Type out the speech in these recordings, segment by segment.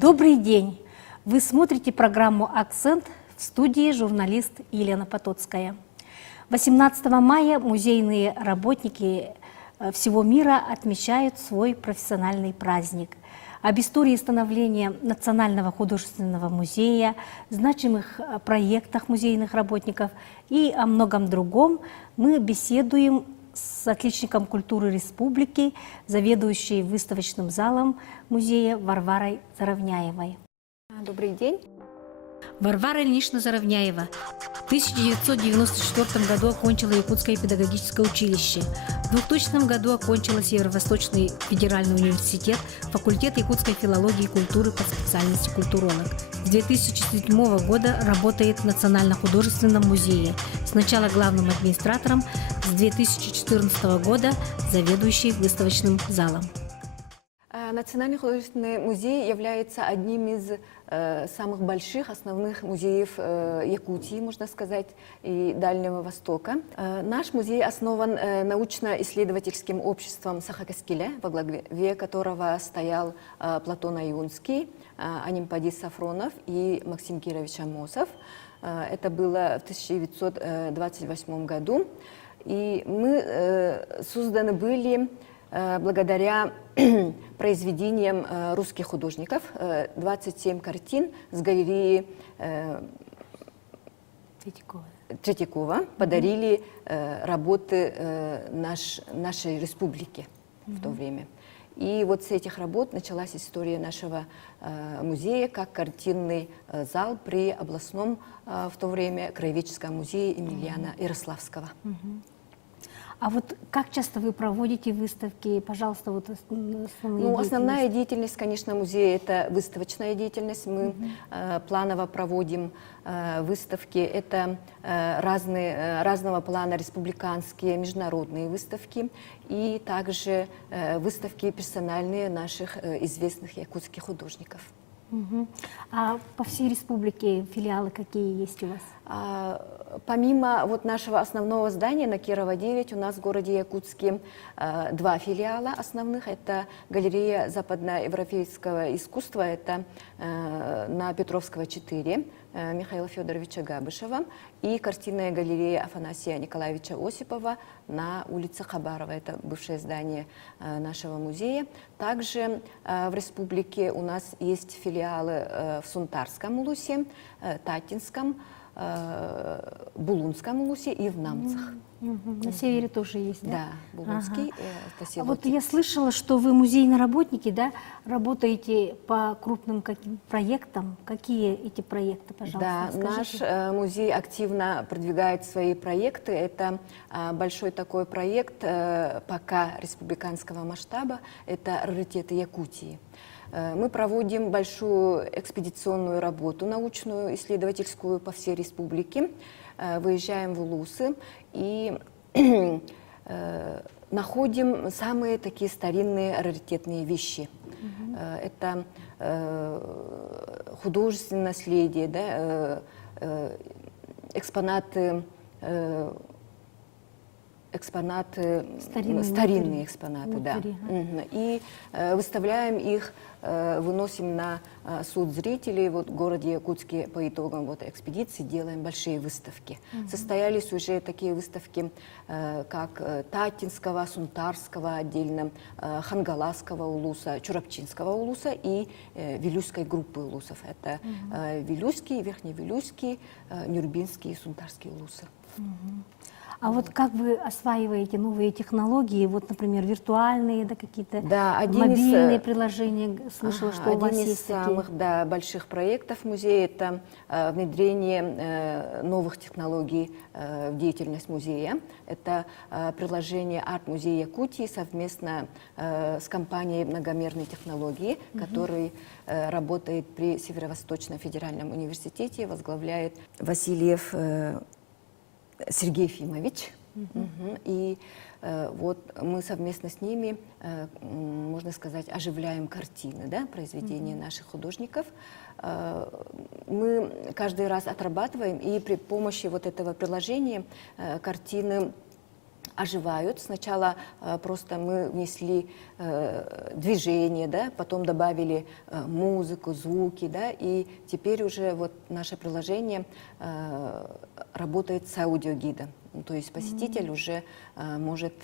Добрый день! Вы смотрите программу «Акцент», в студии журналист Елена Потоцкая. 18 мая музейные работники всего мира отмечают свой профессиональный праздник. Об истории становления Национального художественного музея, значимых проектах музейных работников и о многом другом мы беседуем с отличником культуры республики, заведующей выставочным залом музея Варварой Заровняевой. Добрый день. Варвара Ильинична Заровняева в 1994 году окончила Якутское педагогическое училище. В 2000 году окончила Северо-Восточный федеральный университет, факультет якутской филологии и культуры по специальности культуролог. С 2007 года работает в Национально-художественном музее. Сначала главным администратором, с 2014 года заведующей выставочным залом. Национальный художественный музей является одним из самых больших основных музеев Якутии, можно сказать, и Дальнего Востока. Наш музей основан научно-исследовательским обществом Сахакаскеля, во главе которого стоял Платон Аюнский, Анимпадис Сафронов и Максим Кирович Амосов. Это было в 1928 году. И мы созданы были благодаря произведениям русских художников. 27 картин с галереи Третьякова подарили работы нашей республики в то время. И вот с этих работ началась история нашего музея как картинный зал при областном в то время краеведческом музее Емельяна Ярославского. А вот как часто вы проводите выставки? Пожалуйста, вот основная деятельность, конечно, музея – это выставочная деятельность. Мы планово проводим выставки. Это разного плана республиканские, международные выставки и также выставки персональные наших известных якутских художников. А по всей республике филиалы какие есть у вас? Помимо вот нашего основного здания на Кирова 9, у нас в городе Якутске два филиала основных. Это галерея западноевропейского искусства, это на Петровского 4, Михаила Федоровича Габышева, и картинная галерея Афанасия Николаевича Осипова на улице Хабарова. Это бывшее здание нашего музея. Также в республике у нас есть филиалы в Сунтарском улусе, Татинском, Булунском улусе и в Намцах. На севере тоже есть, да? Да, Булунский. А вот я слышала, что вы музейные работники, да, работаете по крупным каким проектам. Какие эти проекты, пожалуйста, расскажите? Да, наш музей активно продвигает свои проекты. Это большой такой проект пока республиканского масштаба. Это раритеты Якутии. Мы проводим большую экспедиционную работу, научную, исследовательскую по всей республике. Выезжаем в улусы и находим самые такие старинные раритетные вещи. Это художественное наследие, да, экспонаты, старинные экспонаты, да. И выставляем их, выносим на суд зрителей. Вот в городе Якутске по итогам вот экспедиции делаем большие выставки. Состоялись уже такие выставки, как Татинского, Сунтарского отдельно, Хангаласского улуса, Чурапчинского улуса и Вилюйской группы улусов. Это Вилюйский, Верхневилюйский, Нюрбинский и Сунтарский улусы. А вот как вы осваиваете новые технологии, вот, например, виртуальные, да, какие-то мобильные приложения, слышала, что у вас есть один из самых больших проектов музея – это внедрение новых технологий в деятельность музея. Это приложение «Арт-музей Якутии» совместно с компанией «Многомерные технологии», который работает при Северо-Восточном федеральном университете, возглавляет Васильев Сергей Ефимович. И вот мы совместно с ними, можно сказать, оживляем картины, да, произведения наших художников. Мы каждый раз отрабатываем, и при помощи вот этого приложения картины оживают. Сначала просто мы внесли движение, да, потом добавили музыку, звуки, да, и теперь уже вот наше приложение работает с аудиогидом. То есть посетитель уже может,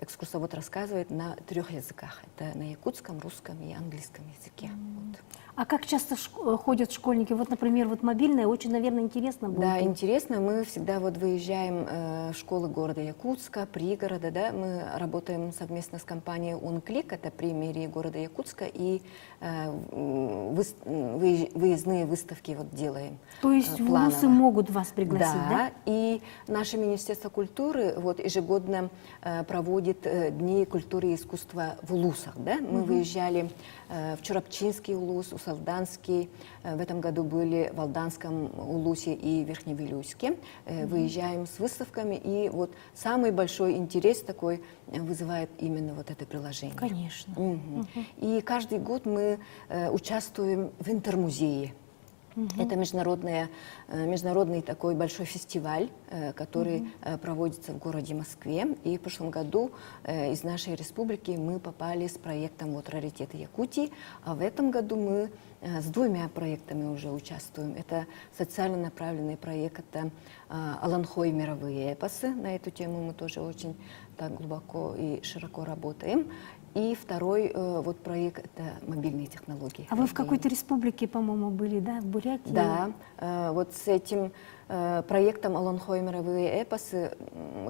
экскурсовод рассказывает на 3 языках. Это на якутском, русском и английском языке. Вот. А как часто ходят школьники? Вот, например, вот мобильная, очень, наверное, интересно будет. Да, интересно. Мы всегда вот выезжаем в школы города Якутска, пригорода, да. Мы работаем совместно с компанией «Унклик», это при мэрии города Якутска, и выездные выставки вот делаем. То есть вузы могут вас пригласить, да? Да, и наше Министерство культуры вот ежегодно проводит Дни культуры и искусства в улусах, да. Мы выезжали в Чурапчинский улус, Усалданский, в этом году были в Алданском улусе и Верхневилюйске. Выезжаем с выставками, и вот самый большой интерес такой вызывает именно вот это приложение. Конечно. И каждый год мы участвуем в интермузее. Это международный такой большой фестиваль, который проводится в городе Москве. И в прошлом году из нашей республики мы попали с проектом вот «Раритеты Якутии», а в этом году мы с 2 проектами уже участвуем. Это социально направленный проект, это «Аланхой. Мировые эпосы». На эту тему мы тоже очень так глубоко и широко работаем. И второй вот проект – это мобильные технологии. А вы в какой-то республике, по-моему, были, да, в Бурятии? Да, вот с этим проектом «Аланхой. Мировые эпосы»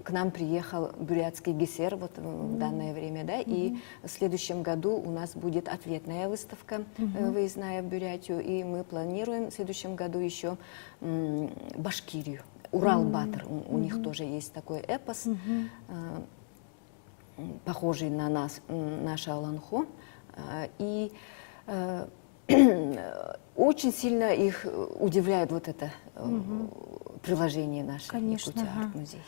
к нам приехал бурятский ГИСЕР вот в данное время, да, и в следующем году у нас будет ответная выставка выездная в Бурятию, и мы планируем в следующем году еще Башкирию, Урал-Батыр, у них тоже есть такой эпос, похожий на наше Аланхо, и очень сильно их удивляет вот это приложение наше, Конечно, Якутия арт-музей.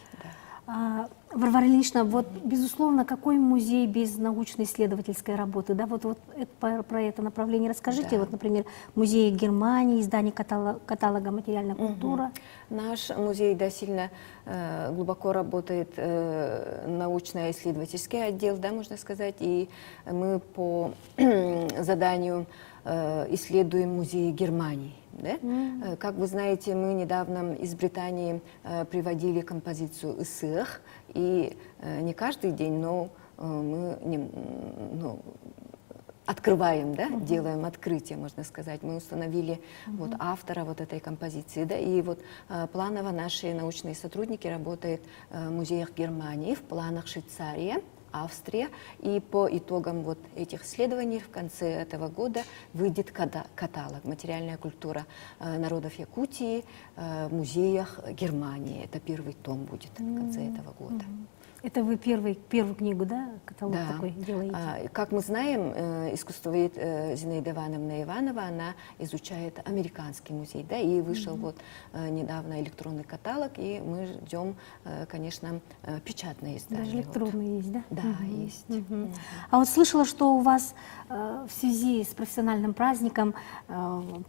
Да. Варвара Ильинична, вот, безусловно, какой музей без научно-исследовательской работы? Да, вот про это направление расскажите. Да. Вот, например, музей Германии, издание каталога «Материальная культура». Наш музей, да, сильно глубоко работает научно-исследовательский отдел, да, можно сказать, и мы по заданию исследуем музеи Германии. Да? Как вы знаете, мы недавно из Британии приводили композицию «Исых», и не каждый день, но мы открываем, да, делаем открытие, можно сказать. Мы установили вот автора вот этой композиции, да, и вот планово наши научные сотрудники работают в музеях Германии, в планах Швейцария, Австрия, и по итогам вот этих исследований в конце этого года выйдет каталог «Материальная культура народов Якутии» в музеях Германии. Это 1-й том будет в конце этого года. Это вы первую книгу, да, каталог такой делаете? Как мы знаем, искусствовед Зинаида Ивановна Иванова, она изучает американский музей, да, и вышел вот недавно электронный каталог, и мы ждем, конечно, печатное издание. Даже электронный есть, да? Да, есть. А вот слышала, что у вас в связи с профессиональным праздником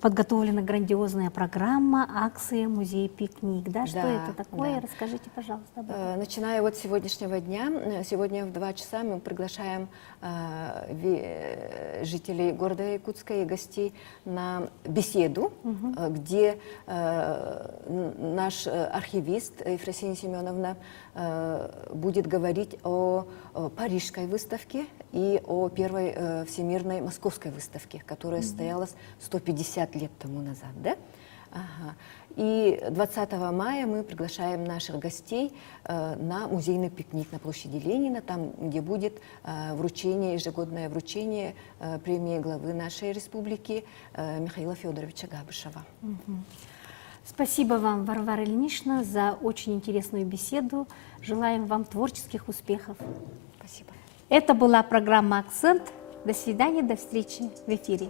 подготовлена грандиозная программа, акция, музей «Пикник», да? Что это такое? Да. Расскажите, пожалуйста, об этом. Начиная вот сегодняшнего дня, сегодня в 2 часа мы приглашаем жителей города Якутска и гостей на беседу, где наш архивист Ефросинья Семеновна будет говорить о Парижской выставке и о первой Всемирной Московской выставке, которая состоялась 150 лет тому назад. Да? Ага. И 20 мая мы приглашаем наших гостей на музейный пикник на площади Ленина, там, где будет ежегодное вручение премии главы нашей республики Михаила Федоровича Габышева. Спасибо вам, Варвара Ильинична, за очень интересную беседу. Желаем вам творческих успехов. Спасибо. Это была программа «Акцент». До свидания, до встречи в эфире.